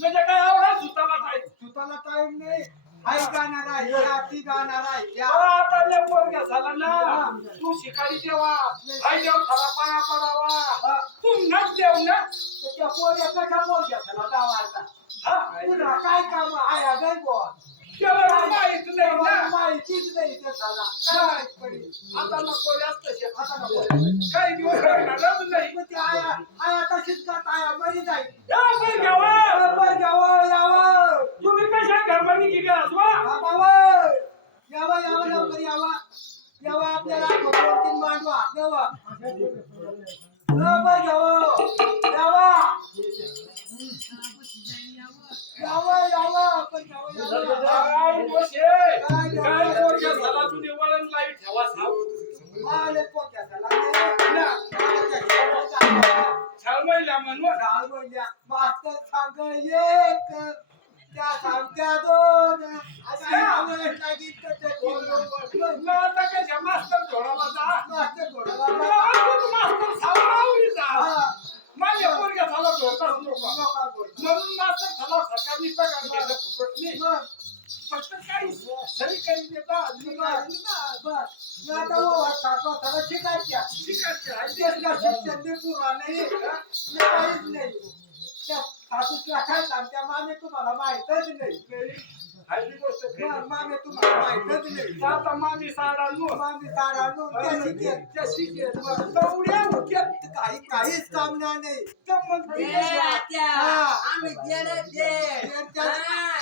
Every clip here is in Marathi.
म्हणजे काय एवढा सुताला टाइम नाही. आई गाणार आहे, ती गाणार आहे. आता लय पोरग्या झाला ना तू शिकारी देवा आई देव खरा पाया पडावा तू नच देव ना त्या पोरग्याचा पोरग्या झाला गावाचा. तुला काय काम आया गय बुवा. त्याला माहित नाही ना माहितीच नाही ते झाला. काय पडी आता नको जास्त आता नको. काही दिवस राहणारच नाही मग ती आया आया तशीच का आया मरी जाईल. यावं तुम्ही कशा घरमानी गेले असवा यावा लवकर यावा आपल्याला भगवंतीन मांडवा यावा लवकर यावा पण काय पोरग्या झाला तू निवळण लाईट ठेवा साव माले पोक्या झाला छळवैला म्हणून राळवल्या मास्तर सांग एक त्या सांगत्या दोन असे आवड लागीत आता कशा मास्तर धोडाला जा मास्तर घोडाला मास्तर सावळावली जा माझ्या पोरग्या झाला धोकाच नको म्हणून मास्तर झाला सरकारने पगार द्यायला फुकट नाही फक्त काही सरी काही देता आता सातवा शिकायच्या शिक्षण पुरा नाही काहीच नाही त्या सासूच्या काय सांगत्या मामे तुम्हाला माहितच नाही मामे तुम्हाला माहितच नाही आता मामी साडांनो त्या शिकेल तेवढ्या होत्यात काहीच कामना नाही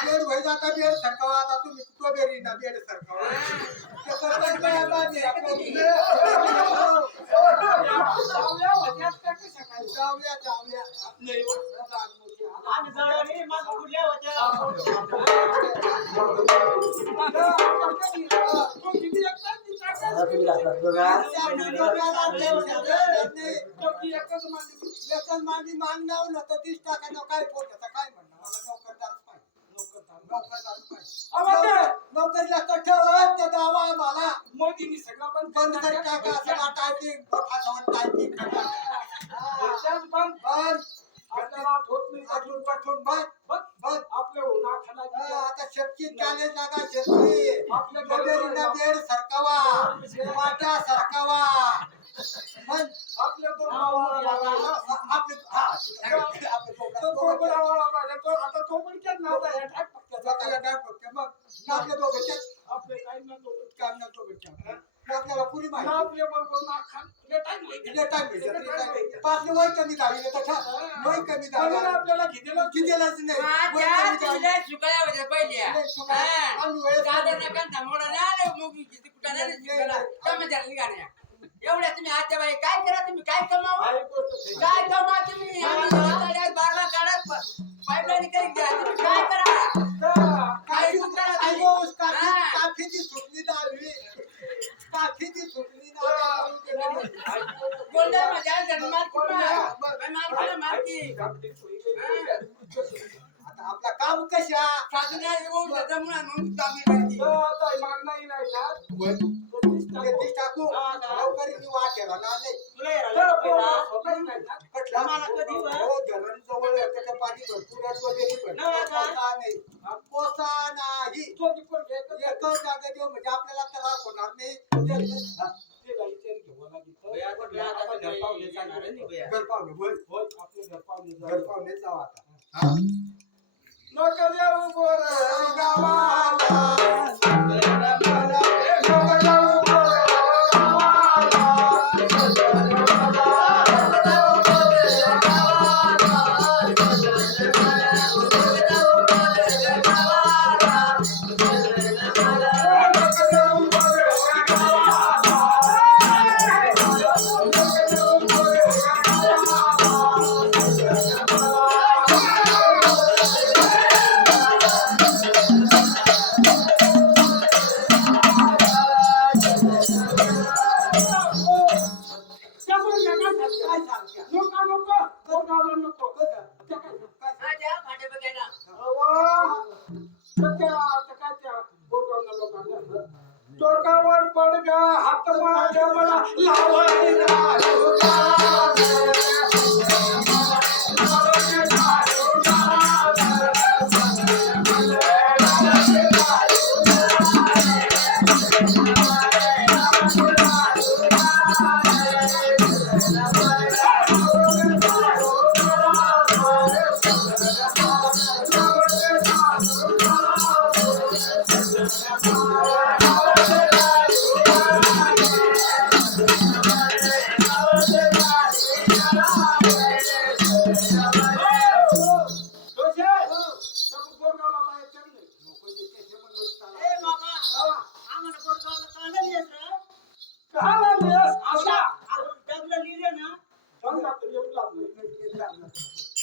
बेड व्हाय जाता बेड सरकावा आता तुम्ही तो बेरी ना बेड सरकावा मागणार ना तर 30 टाका काय पोटाचा काय म्हणणं मला नोकरीला कठवत त्या दावा मला मोदींनी सगळं पण बंद कर टाका सगळा टायपिंग पोटाचा टायपिंग बंद आपल्याला होत नाही पाठवून बंद आपल्या उन्हाखाला आता शेतकी कॉलेज लागा शेतकी आपल्या गडेरीला बेड सरकावा वाट्या सरकावा बंद आपल्या आता तो पण केलं ना आता या आपल्या दोघांच्या आपले काही ना तो काम नव्हतं आपल्याला पुरी माहिती आपल्या बरोबर नाखा पाचले वय कमी धावी वय कमी धावी आपल्याला कितीलाच नाही एवढ्या तुम्ही आजच्या बाई काय करा तुम्ही काय कमा तुम्ही बारला काढत पाईपलाईन करीत द्या तुम्ही काय करा काफीची सुटली दावी काफीची सुटली गोल्डन माझ्या मारकी आता आपला काम कशा टाकू लवकर वाट घ्यावा धरण जवळ त्याचं पाणी भरपूर नाही पोसा नाही एकच जागा देऊ म्हणजे आपल्याला त्रास होणार नाही घरपावणे जाऊ आता नका जाऊ बोर गावाला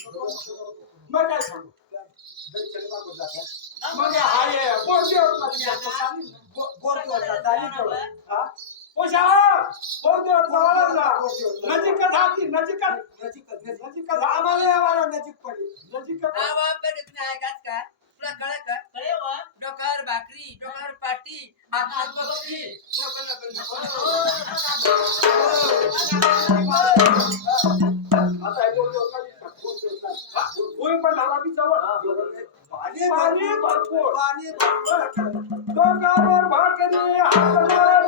मग काय सांगू दर्शन मागून जात्या. मग हाय बोरदेवला नजीकच हाती नजीकच आम्हाला यावाला नजीक पडली नजीकच तुला कळ डोक्यावर भाकरी डोक्यावर पाटी हातात बघती आता हे बोरदेव पण झाला मी जवळ पाणी भरपूर डोक्यावर भाकरी हातावर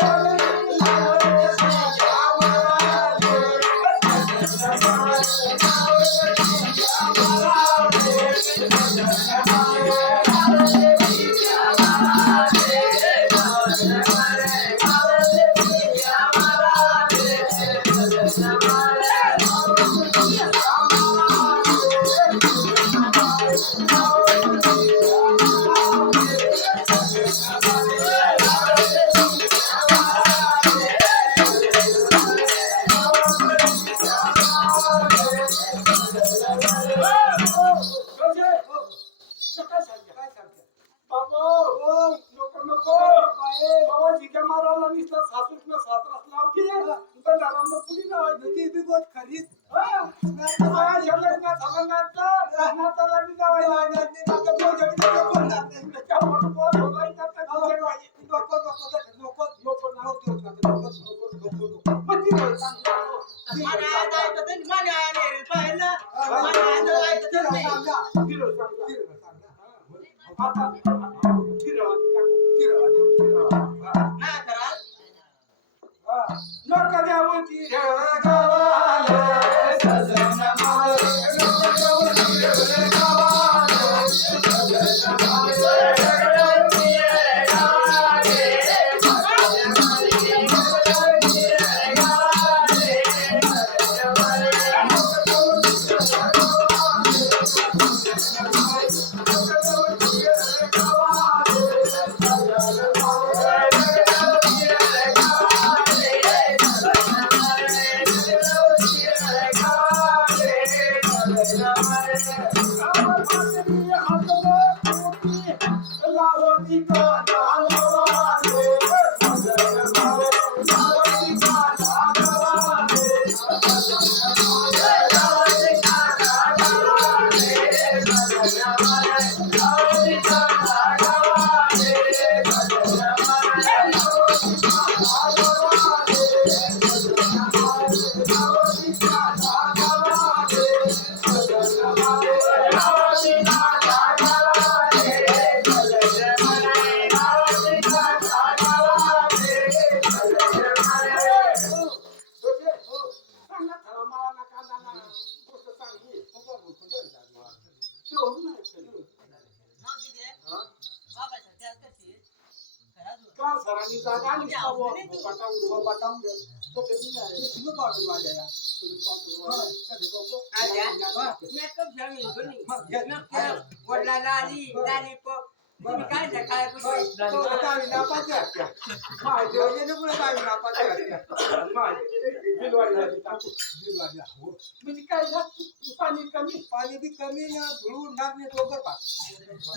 पाणी बी कमी ना धुळू उडणार नाही लवकर पा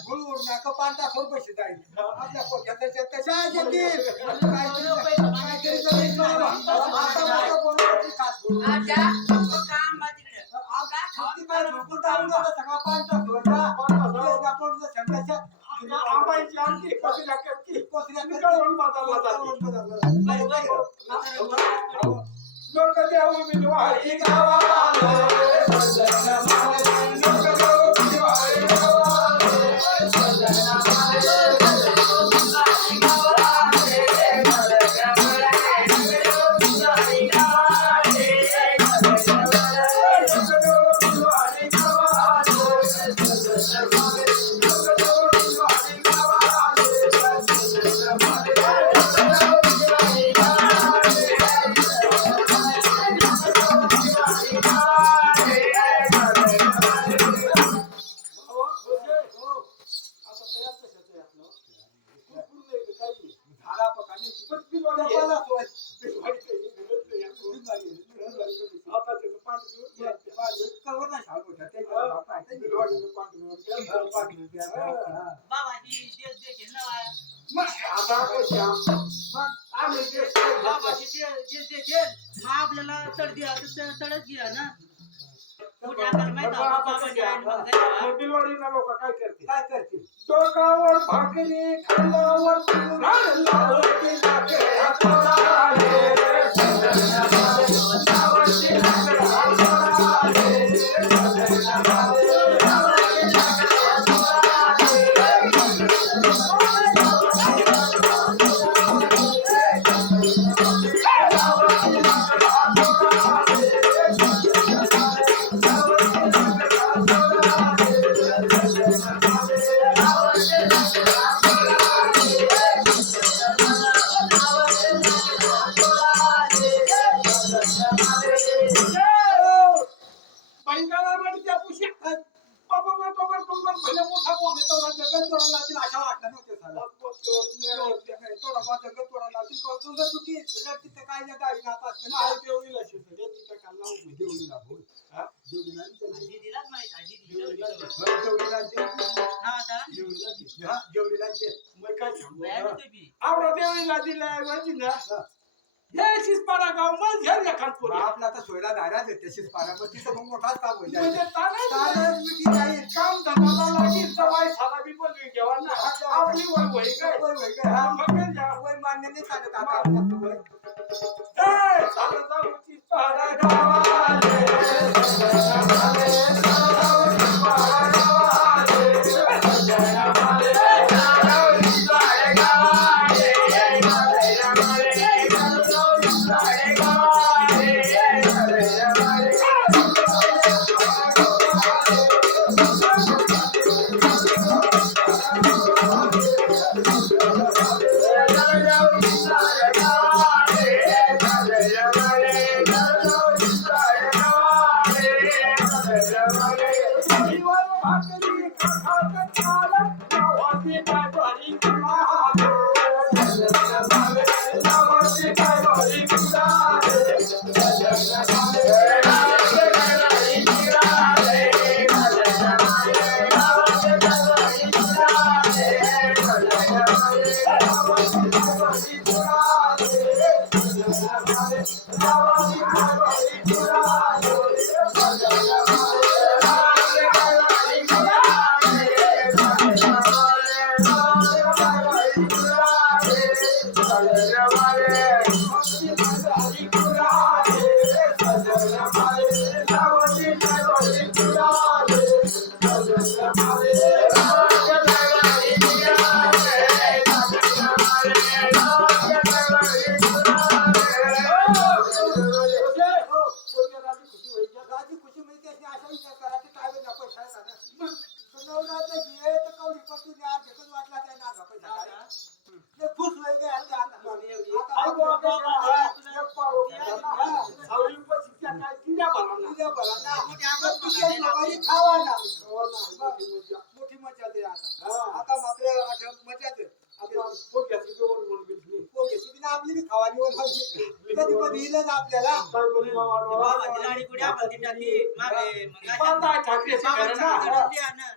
धुळू उडणार का 5 तासावर पैसे जाईल आपल्या पोटात तशा लोक देऊ बिलवाई पाठवून द्या. बाबाची देश देखील नाव आहे. मग आता कशा मग आम्ही जे बाबाची देश देखील मग आपल्याला तड द्या तडच घ्या ना. कुठे आपल्याला माहित आहे बाबाची आहे मग जायला. दिलवाडीला लोक काय करते काय करतील डोकावर भाकरी खांद्यावर तुरण लावती लाकडे हातोडाले. लावती लाकडे हातोडाले. बैंकाला रडत्या पुष्या बाबा मग तो भले मोठा बोल तेवढा जगत तोडायला लावतील अशा वाटलं नव्हते साला. थोडा जगत तोडायला लावतील कळतो जर चुकी तिथे काय नाही गावी नात असते आई देवळीला शिकले तिच्या काला देवळीला बोल हा देवळीला आजी दिलाच माहित आजी दिली. जेवढीला जे हा आता देवळीला जेवढीला जे मग काय सांगू बाहेर होते बी. आवडा देवळीला दिलाय माहिती ना हे शिसपाडा गाव मग झेल खानपूर आपला तर सोयला दाराच आहे तशीच पारामध्ये तिथं मग मोठाच काम होईल म्हणजे तानाच तानाच मिठी जाईल. काम धंदा लागेल सवाई साला बी बोलवी जेव्हा ना आपली वय वय काय वय वय काय? हा, मग काय जा. वय मान्य नाही चालत आता आपलं वय. ए, साला जाऊ शिसपाडा गावाले. राजी खुशी म्हणजे त्याची अशा विचार करा की काय बी नको शाळेत आणा. तो नवरात्र घे तर कवडी पटून या देखत वाटला त्या नागा पैसा काय. ते खुश होईल काय आता आता आई बाबा काय एक पाव सावळी पण शिक्षा काय किया भरणार तुझ्या भला ना मग तुझ्या लोकांनी खावा ना. मोठी मजा दे आता. आता मात्र आता मजा दे. आता पोग्याची जेवण म्हणून पोगेशी बिना आपली बी खावानी वर कधी कधी येईल आपल्याला. काय बोली बाबाची लाडी कुठे आपण ती टाकली मागे मग अशा पांडा ठाकरेची बाबाची घरं ना लाडी द्या ना.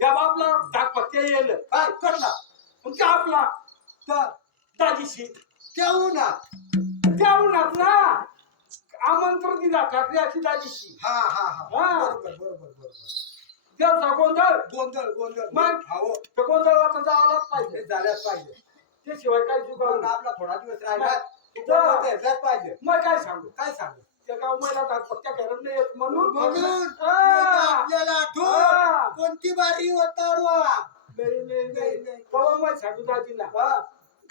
या बापला डाक पक्के येईल काय करला मग त्या आपला तर दाजीशी ठेवू ना. त्याहूनच ना आमंत्रण दिला ठाकरेची दाजीशी हा हा हा बरोबर बरोबर बरोबर. देवचा गोंधळ गोंधळ गोंधळ मग? हो ते गोंधळला तर जावंच ते पाहिजे झाल्याच पाहिजे. त्याशिवाय काय पण जुगाड आपला थोडा दिवस राहिला की गोंधळ तेच पाहिजे. मग काय सांगू काय सांगू त्या गाव महिला डाक पक्क्या घरात नाही येत म्हणून म्हणून हा. आपल्याला हा. आठवण कोणती बारी होता नाही नाही नाही कवा मग सांगू दाजीला हा.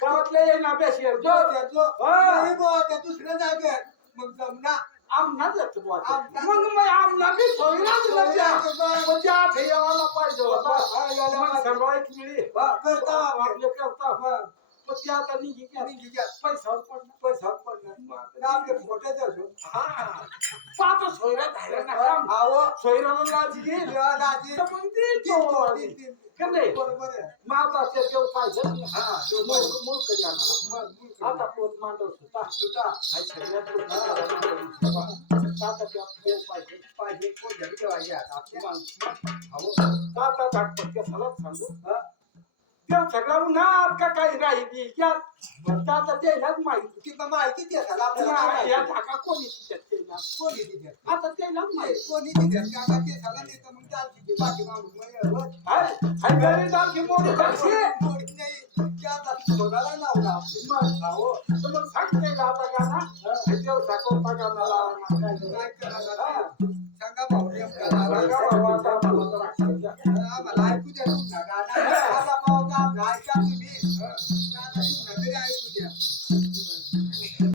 गावातले येईन अभ्यास येईल जो हा. नाही बुवा, त्या दुसऱ्या जागेत मग जमना आमनाच येतो बुवा ते. आमना. मग मग आमना बी सोयीनाच नव्हत्या. म्हणजे आठ यावाला पाहिजे होता. हा, यायला मग पाहिजे. सर्व एक मिळी हा, करता आपले. आपले करता मग ते आता निघी पैशावर पडणार पैसा पडणार आपले फोटे जातो हा पाहतो सोयरा झाला ना काम अहो सोयराला लाज घे दाजी तर मग देईल तो. का नाही? बरोबर आहे मग आता ते देव पाहिजे हा मूळ कधी आणणार आता पोत मांडव सुद्धा सुद्धा आता ते देव पाहिजे पाहिजे कोण घरी ठेवायचे आता आपल्या अहो आता धाकपट्ट्या सलग सांगू देव सगळा उन्हात का काही राहिली यात म्हणता आता त्यालाच माहिती ती माहिती द्यायला आपल्याला काय या माहिती? धाका कोणी तिच्यात केला कोणी दिली आता त्यालाच माहिती कोणी दिली काका ते सगळं नाही तर मग चालते बाकी माणूस हाय घरी जाऊन की मोठी टाकशी कोणी नाही ते आता सोनाला लावला आपले मग अहो तर मग सांगते का आता गाणं देव साकोता गाणाला काय करायला सांगा भाऊ नेमका सांगा बाबा आता मला तर अक्षरशः आम्हाला ऐकू द्या तुमचा गाणं आता पाहता ऐका